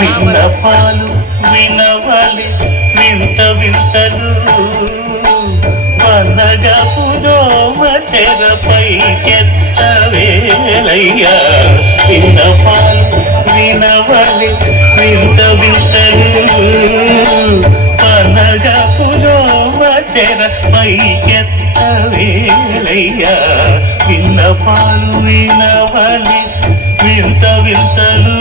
విన్నపాలు వినవాలి వింత వింతలు. వనగపు దోమ తెరపై చెత్త వేలయ్యా. విన్నపాలు వినవాలి వింత వింతలు. వనగపు దోమ తెరపై చెత్త వేలయ్యా. విన్నపాలు వినవలి వింత వింతలు.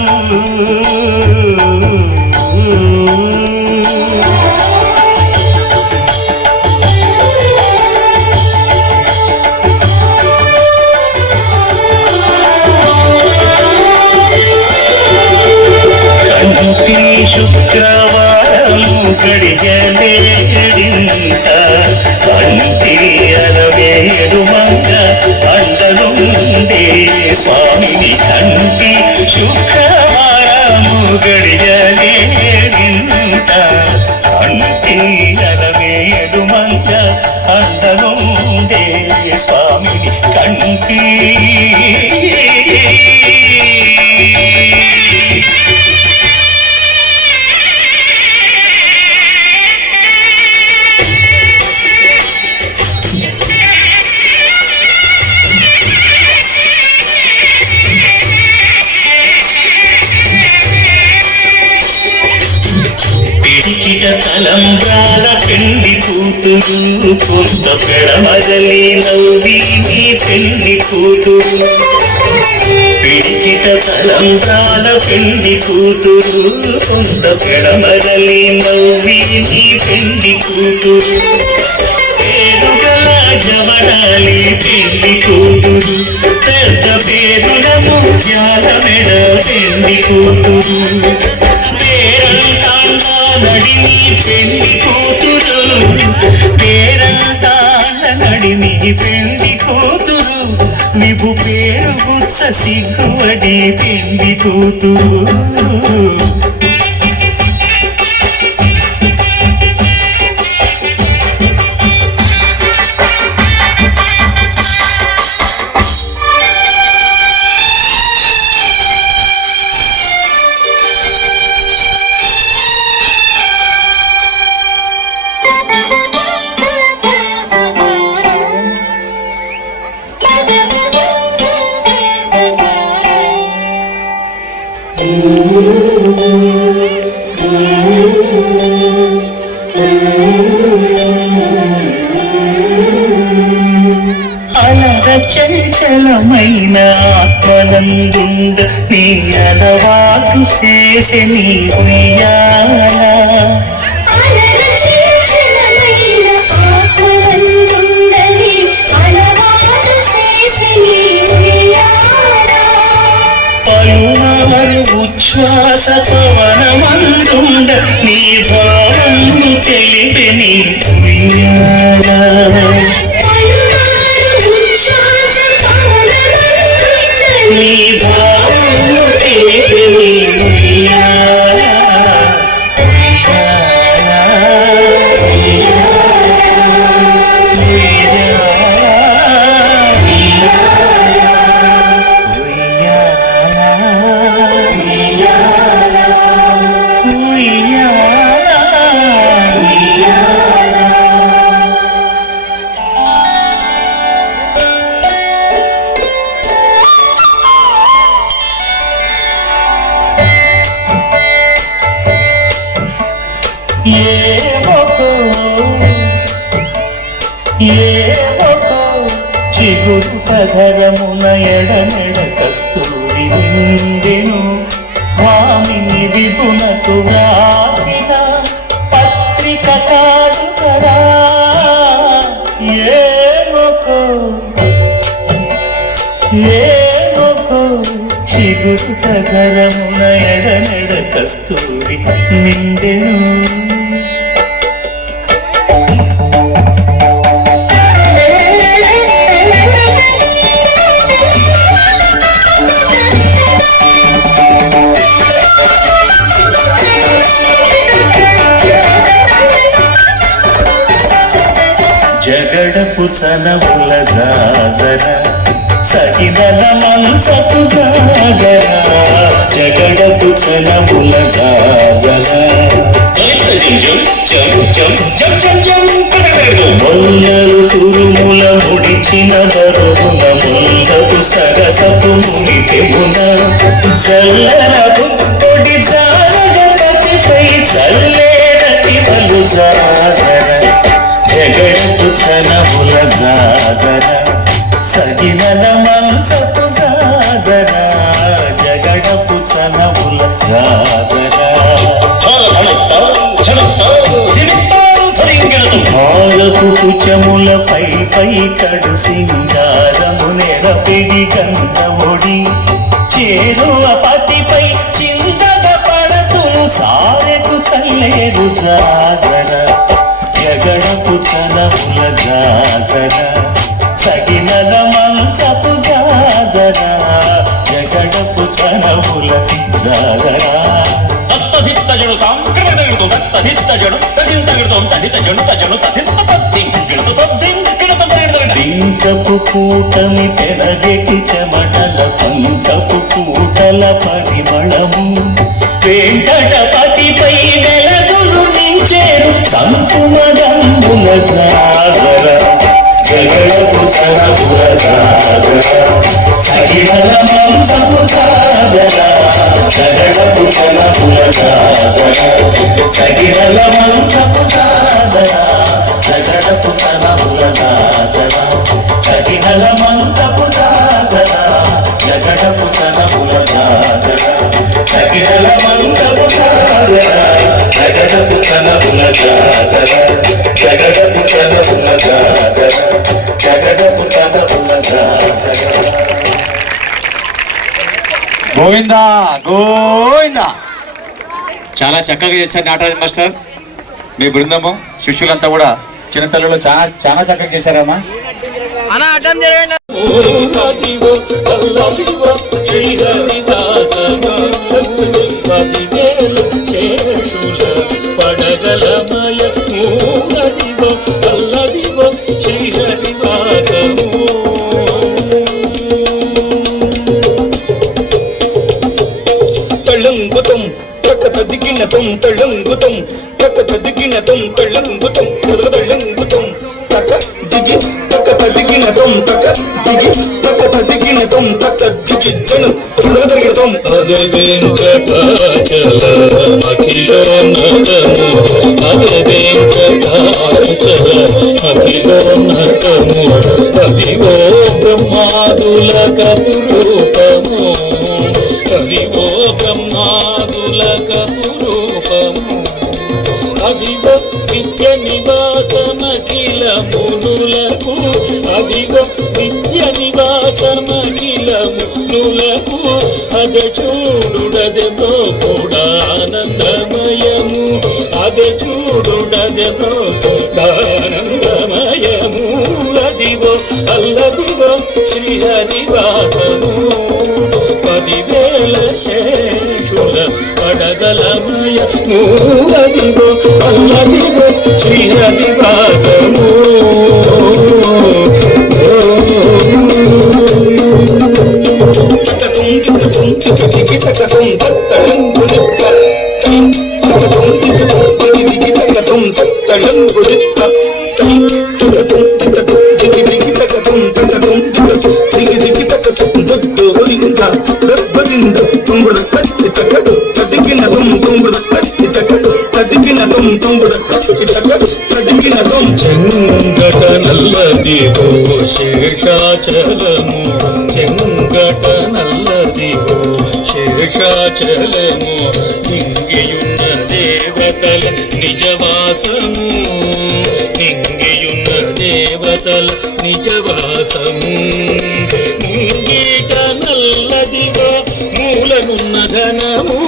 కంటి శుక్రవారము కూతురు కొంత పెడమరలి నవ్వి నీ పెళ్ళి కూతురు పిడికిట తలంబ్రాల పెళ్ళి కూతురు కొంత పెడమరలి నవ్వి నీ పెళ్ళి కూతురు పేరుగల జమనాలి పెళ్ళి కూతురు పెద్ద పేరుల ముత్యాల మెడ పెళ్ళి కూతురు పేరంతా నడిని పెళ్ళి కూతురు పేరంటాండ నడిమి పెళ్ళి కూతురు. విభు పేరు గుచ్చ సిగ్గువడి పెళ్ళి కూతురు. చంచలమైన ఆత్మలందుండ నీ అలవాటు చేసే నీ ఉయ్యాల. ఉచ్ఛ్వాస పవనమందుండ నీ భావము తెలిపి నీ ఏ ఏమొకో చిగురు పధరమున ఎడమెడ కస్తూరి నిండెను వామిని విపునకు వ్రాసిన పత్రిక కాదు కదా ఏమొకో ఏమొకో చిగురు తగరమున ఎడనెడ కస్తూరి నిండెను. జగడపు చనవుల జాజరా సగినల మంచపు జాజర జగడపు చనముల జాజర. మొల్లలు తురుముల ముడిచిన దరుమున ముందకు సరసపు ముడితెమున చల్లన బుక్కడి జానగపతిపై చల్లేరటి పలు జాజర. జగడపు చనముల జాజర. సగిన మంచపు జాజర జగడపు చనముల జాజర భారపు కుచముల పై పై కడు సింగారము నెరపిడి గంధముడి చేరువ పతిపై చింతక పడతును సారెకు చల్లేరు జాజర. జగడపు చలముల జాజర. జగడపు చనముల జాజర పింకపు కూటమి పెనగెటి చెమటల పంకపు కూటల పరిమళము. వెంకటపతిపై వెలగులు నించేరు జాగర సరపుల జాగర సగిరల మంచపు జాగర జగడపు చలపుల జాగర సగిరల మంచపు జాగర జగడపు చలపుల జాగర సగిరల మంచపు జాగర జగడపు జగడపు చలపుల జాగర గోవిందా గోవిందా. చాలా చక్కగా చేశారు నాటరాజ్ మాస్టర్. మీ బృందము శిష్యులంతా కూడా చిన్నతల్లులో చాలా చాలా చక్కగా చేశారమ్మా. అన్న అడ్డం జరగండి వెంకటాచల అఖిలో నదము అదే బ్రహ్మాదుల కపురూపము అదివో బ్రహ్మాదుల కపురూపము అదిగో విద్య నివాసమఖిల మునులకు అదిగో పడగలమయ మూలదిగో అల్లదిగో శ్రీహరివాసము తక్కతం తిక్కతం తిక్కి చలము నింగియున్న దేవతల నిజవాసము నింగియున్న దేవతల నిజవాసము. ముంగీట నల్లదిగో మూలనున్న ధనము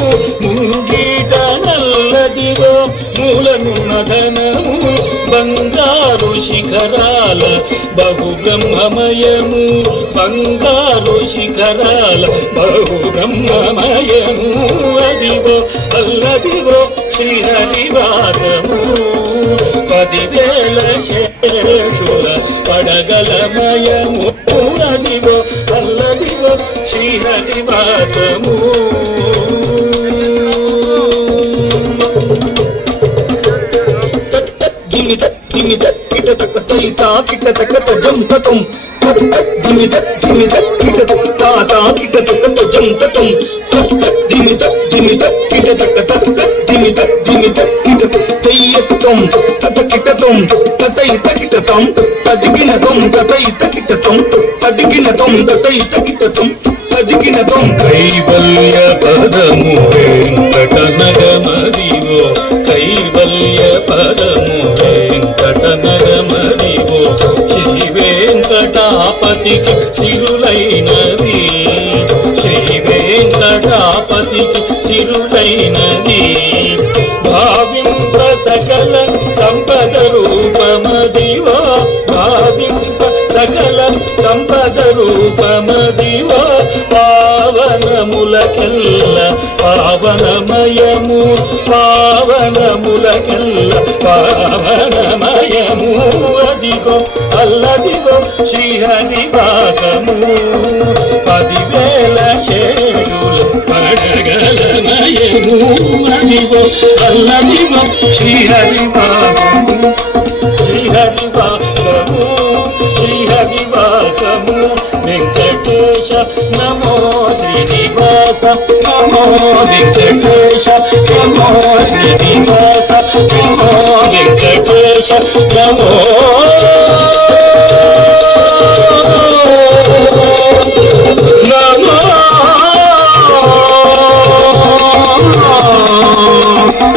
ముంగీట నల్లదిగో మూలనున్న ధనము బంగారు శిఖరాల బహు బ్రహ్మమయము బంగారు శిఖరాల బహు బ్రహ్మమయము అదివో అల్లదివో శ్రీహరివాసము. పదివేల శేషుల పడగలమయము. అదివో అల్లదివో శ్రీహరివాసము. కిట తక తైతా కిట తక తజం తతం దిమిద దిమిద కిట తక తాతా కిట తక తజం తతం దిమిద దిమిద కిట తక తత దిమిద దిమిద కిట తక తయ్యత్తం. తత కిటతం తతైత కిటతం. తదిగినతం తతైత కిటతం. తదిగినతం కిటతం. తదిగినతం కైవల్య పదము వెంకటన వెంకటాపతికి చిరులైనది శ్రీ వెంకటాపతికి సిరులైనది భావింప సకల పావనమయము పావనములకల్ల పావనమయము. అదిగో అల్లదిగో శ్రీహరివాసము. పదివేల శేషులు పడగలమయము అదిగో అల్లదిగో శ్రీహరివాసము. శ్రీహరివాసము నివాసము వెంకటేశ. నమో శ్రీనివాస నమో వెంకటేశ నమో శ్రీనివాస నమో వెంకటేశ నమో. నమో.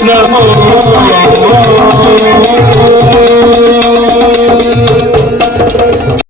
నమో.